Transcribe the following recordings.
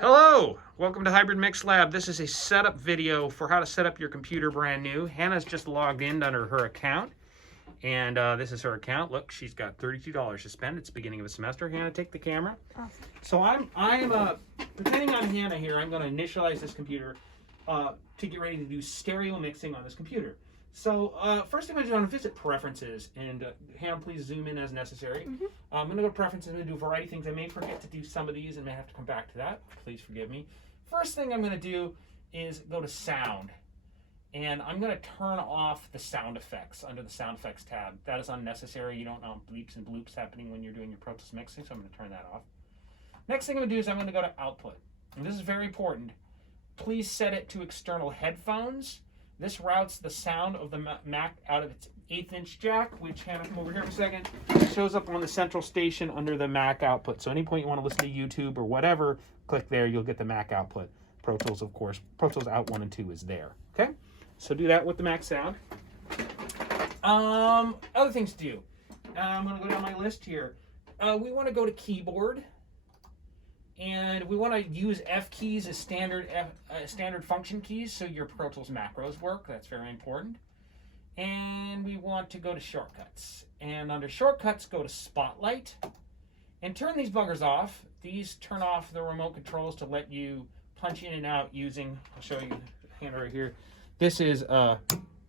Hello, welcome to Hybrid Mix Lab. This is a setup video for how to set up your computer brand new. Hannah's just logged in under her account, and this is her account. Look, she's got $32 to spend. It's the beginning of a semester. Hannah, take the camera. Awesome. So I'm pretending I'm Hannah here. I'm going to initialize this computer to get ready to do stereo mixing on this computer. So first thing I'm going to visit preferences, and Hannah, please zoom in as necessary. I'm going to go to preferences. I'm going to do a variety of things. I may forget to do some of these and may have to come back to that. Please forgive me. First thing I'm going to do is go to sound, and I'm going to turn off the sound effects under the sound effects tab. That is unnecessary. You don't want bleeps and bloops happening when you're doing your Pro Tools mixing, so I'm going to turn that off. Next thing I'm going to do is I'm going to go to output, and this is very important. Please set it to external headphones. This routes the sound of the Mac out of its 1/8" jack, which, Hannah, come over here for a second, shows up on the central station under the Mac output. So any point you want to listen to YouTube or whatever, click there, you'll get the Mac output. Pro Tools, of course, Pro Tools out 1 and 2 is there. Okay, so do that with the Mac sound. Other things to do. I'm going to go down my list here. We want to go to keyboard. And we want to use F keys as standard function keys so your Pro Tools macros work. That's very important. And we want to go to shortcuts. And under shortcuts, go to Spotlight. And turn these buggers off. These turn off the remote controls to let you punch in and out using, I'll show you the hand right here. This is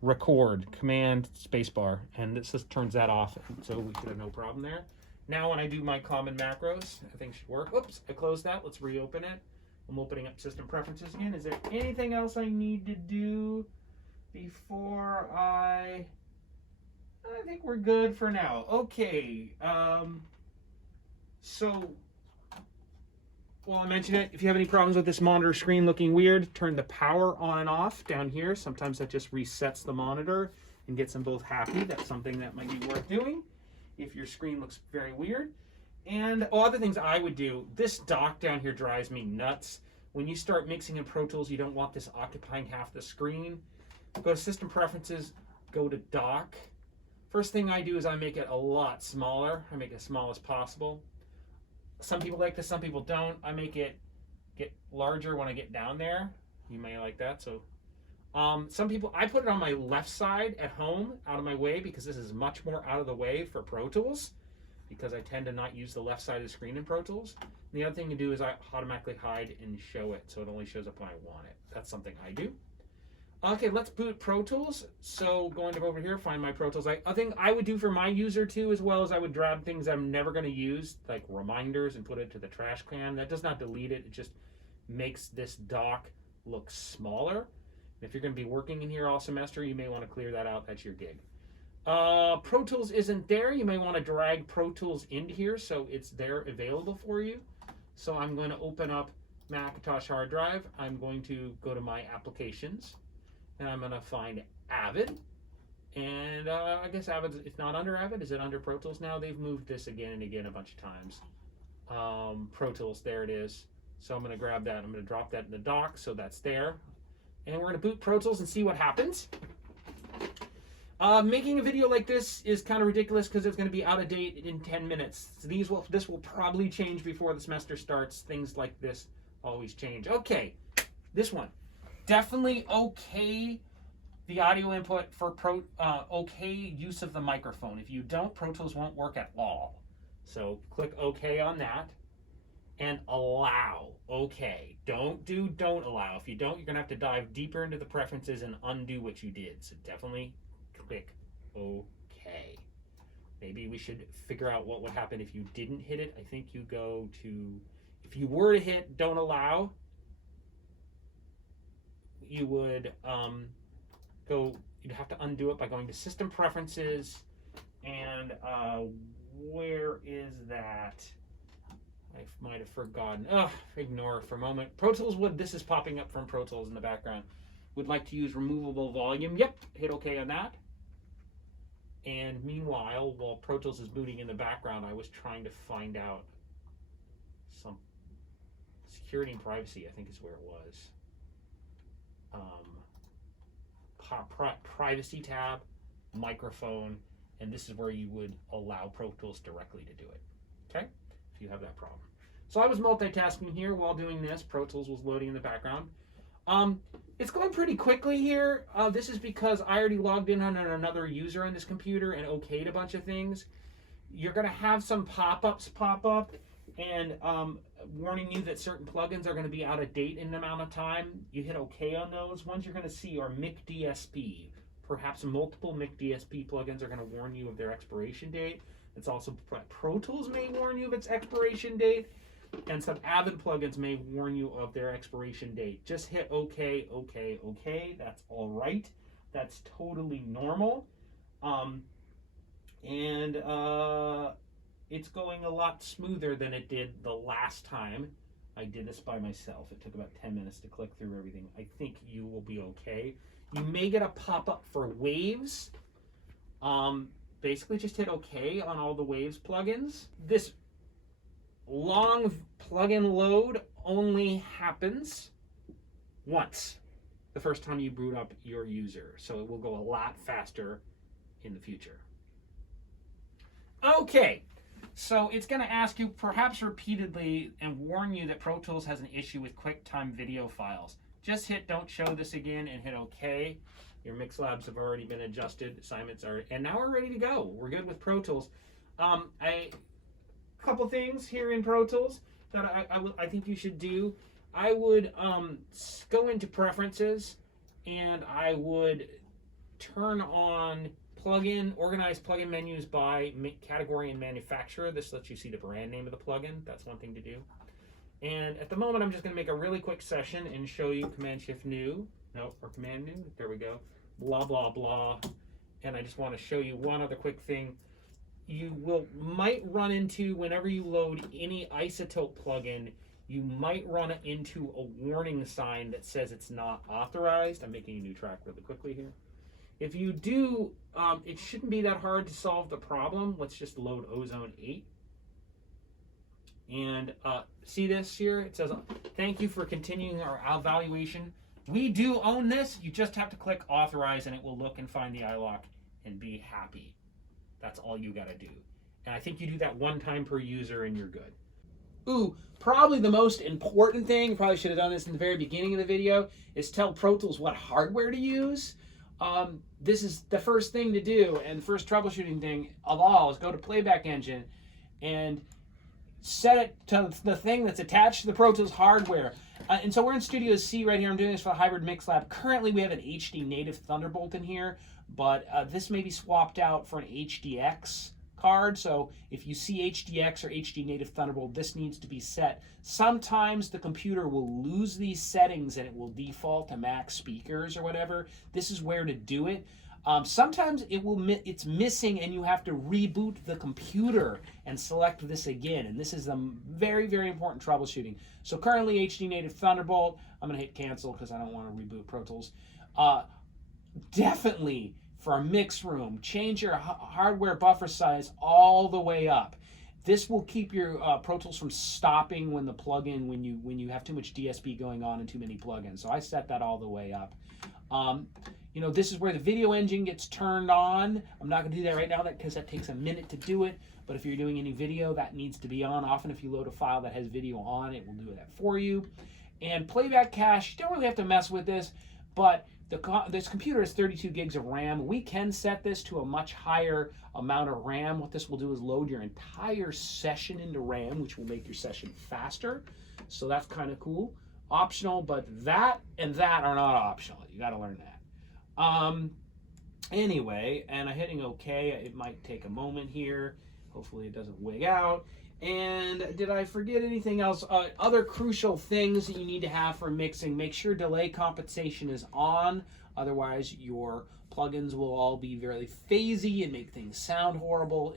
record, command, spacebar. And this just turns that off, so we should have no problem there. Now when I do my common macros, I think it should work. Oops, I closed that. Let's reopen it. I'm opening up system preferences again. Is there anything else I need to do before I think we're good for now. Okay. So, well, I mentioned it. If you have any problems with this monitor screen looking weird, turn the power on and off down here. Sometimes that just resets the monitor and gets them both happy. That's something that might be worth doing if your screen looks very weird. And other things I would do, this dock down here drives me nuts. When you start mixing in Pro Tools, you don't want this occupying half the screen. Go to System Preferences, go to Dock. First thing I do is I make it a lot smaller. I make it as small as possible. Some people like this, some people don't. I make it get larger when I get down there. You may like that, so some people, I put it on my left side at home, out of my way, because this is much more out of the way for Pro Tools, because I tend to not use the left side of the screen in Pro Tools. And the other thing to do is I automatically hide and show it, so it only shows up when I want it. That's something I do. Okay, let's boot Pro Tools. So going over here, find my Pro Tools. I think I would do for my user too, as well as I would grab things I'm never going to use, like reminders, and put it to the trash can. That does not delete it. It just makes this dock look smaller. If you're going to be working in here all semester, you may want to clear that out. That's your gig. Pro Tools isn't there. You may want to drag Pro Tools into here so it's there available for you. So I'm going to open up Macintosh hard drive. I'm going to go to my applications, and I'm going to find Avid. And I guess Avid, it's not under Avid. Is it under Pro Tools now? They've moved this again and again a bunch of times. Pro Tools, there it is. So I'm going to grab that. I'm going to drop that in the dock, so that's there. And we're going to boot Pro Tools and see what happens. Making a video like this is kind of ridiculous because it's going to be out of date in 10 minutes. So this will probably change before the semester starts. Things like this always change. Okay, this one. Definitely okay the audio input for okay use of the microphone. If you don't, Pro Tools won't work at all. So click OK on that. And allow. Okay. Don't allow. If you don't, you're going to have to dive deeper into the preferences and undo what you did. So definitely click OK. Maybe we should figure out what would happen if you didn't hit it. I think you go to, if you were to hit don't allow, you would you'd have to undo it by going to System Preferences, and where is that? I might have forgotten. Ignore it for a moment. Pro Tools this is popping up from Pro Tools in the background. Would like to use removable volume. Yep, hit OK on that. And meanwhile, while Pro Tools is booting in the background, I was trying to find out some security and privacy, I think is where it was. Privacy tab, microphone, and this is where you would allow Pro Tools directly to do it. Okay? If you have that problem. So I was multitasking here while doing this. Pro Tools was loading in the background. It's going pretty quickly here. This is because I already logged in on another user on this computer and okayed a bunch of things. You're going to have some pop-ups pop up and warning you that certain plugins are going to be out of date in an amount of time. You hit OK on those. Ones you're going to see are Mic DSP. Perhaps multiple Mic DSP plugins are going to warn you of their expiration date. It's also Pro Tools may warn you of its expiration date, and some Avid plugins may warn you of their expiration date. Just hit OK, OK, OK. That's all right. That's totally normal. It's going a lot smoother than it did the last time I did this by myself. It took about 10 minutes to click through everything. I think you will be okay. You may get a pop-up for Waves. Basically just hit OK on all the Waves plugins. This long plugin load only happens once, the first time you boot up your user. So it will go a lot faster in the future. Okay, so it's going to ask you perhaps repeatedly and warn you that Pro Tools has an issue with QuickTime video files. Just hit don't show this again and hit OK. Your mix labs have already been adjusted, assignments are, and now we're ready to go. We're good with Pro Tools. A couple things here in Pro Tools that I think you should do. I would go into preferences and I would turn on organize plugin menus by category and manufacturer. This lets you see the brand name of the plugin. That's one thing to do. And at the moment, I'm just going to make a really quick session and show you Command-Shift-New. No, or Command-New. There we go. Blah, blah, blah. And I just want to show you one other quick thing. You might run into, whenever you load any isotope plugin, you might run into a warning sign that says it's not authorized. I'm making a new track really quickly here. If you do, it shouldn't be that hard to solve the problem. Let's just load Ozone 8. And see this here? It says, thank you for continuing our evaluation. We do own this. You just have to click authorize and it will look and find the iLock and be happy. That's all you got to do. And I think you do that one time per user and you're good. Ooh, probably the most important thing, probably should have done this in the very beginning of the video, is tell Pro Tools what hardware to use. This is the first thing to do, and the first troubleshooting thing of all is go to Playback Engine and set it to the thing that's attached to the Pro Tools hardware. And so we're in Studio C right here. I'm doing this for the Hybrid Mix Lab. Currently, we have an HD native Thunderbolt in here, but this may be swapped out for an HDX card. So if you see HDX or HD native Thunderbolt, this needs to be set. Sometimes the computer will lose these settings and it will default to max speakers or whatever. This is where to do it. Sometimes it's missing and you have to reboot the computer and select this again. And this is very, very important troubleshooting. So currently HD native Thunderbolt. I'm going to hit cancel because I don't want to reboot Pro Tools. Definitely for a mix room, change your hardware buffer size all the way up. This will keep your Pro Tools from stopping when the plugin, when you have too much DSP going on and too many plugins. So I set that all the way up. You know, this is where the video engine gets turned on. I'm not going to do that right now because that takes a minute to do it. But if you're doing any video, that needs to be on. Often if you load a file that has video on, it will do that for you. And Playback Cache, you don't really have to mess with this, but this computer has 32 gigs of RAM. We can set this to a much higher amount of RAM. What this will do is load your entire session into RAM, which will make your session faster. So that's kind of cool. Optional, but that and that are not optional. You got to learn that. Anyway, and I'm hitting OK. It might take a moment here. Hopefully it doesn't wig out. And did I forget anything else? Other crucial things that you need to have for mixing. Make sure delay compensation is on. Otherwise, your plugins will all be very phasey and make things sound horrible.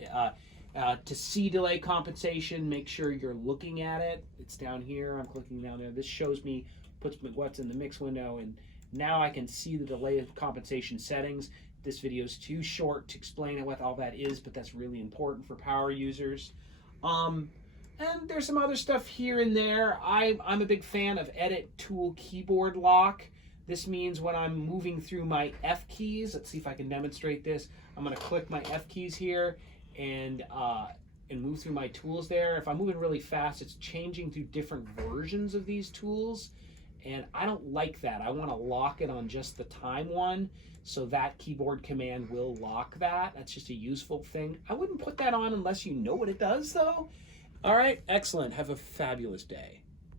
To see delay compensation, make sure you're looking at it. It's down here. I'm clicking down there. This shows me, puts what's in the mix window, and now I can see the delay compensation settings. This video is too short to explain what all that is, but that's really important for power users. And there's some other stuff here and there. I'm a big fan of Edit Tool Keyboard Lock. This means when I'm moving through my F keys, let's see if I can demonstrate this. I'm going to click my F keys here, and and move through my tools there. If I'm moving really fast, it's changing through different versions of these tools, and I don't like that. I want to lock it on just the time one, so that keyboard command will lock that. That's just a useful thing. I wouldn't put that on unless you know what it does, though. All right, excellent. Have a fabulous day.